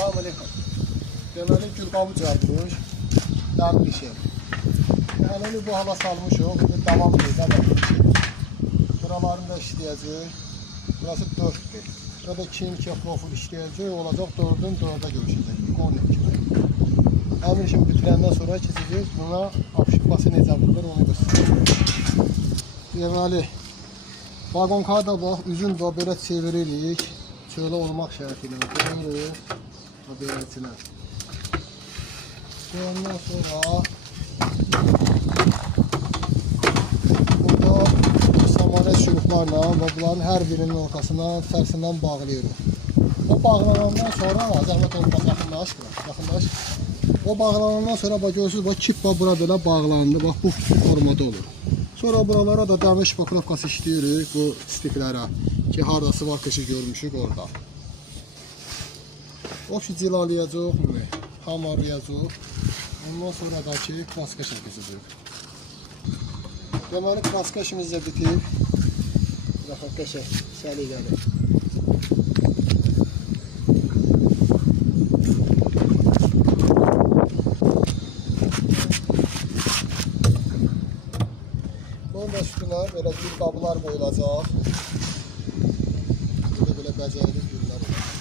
Selamünaleyküm. Deməli gülqabı cəbmiş, dəm dişi. Yəni bu hala salmışıq, davam edəcək. Buralarını da işləyəcək. Burası 4'dür. Burada 2-2 profil işləyəcək, olacaq 4'ün 4'ə görüşəcək. 12'dir. Həmin işin bitirəndən sonra keçəcək, buna apışıqması necə vurulur onu göstərəcək. Deməli, vagonka da bax, üzün də belə çeviririk. Şöyle olmak şərtilə qoyuruq. Belə içinə. Ondan sonra burada samanet şuruplarla və bunların hər birinin ortasına tərsindən bağlayırıq. O bağlanandan sonra zəhmət olmaz, yaxınlaş. O bağlanandan sonra bax görürsünüz, bax kip bura belə bağlandı. Bax bu formada olur. Sonra buralara da dəmir şpakovkası işləyirik bu stiklərə ki, hardası var qışı görmüşük orada. O ki cilalayacaq, hamarlayacaq. Ondan sonra da ki, kraska şəkisidir. Deməli, kraska işimiz də bitib. Baxın, qəşək, səliqəli. Bunun da üstünə belə gül qabılar qoyulacaq. Belə bəcərli güllər olur.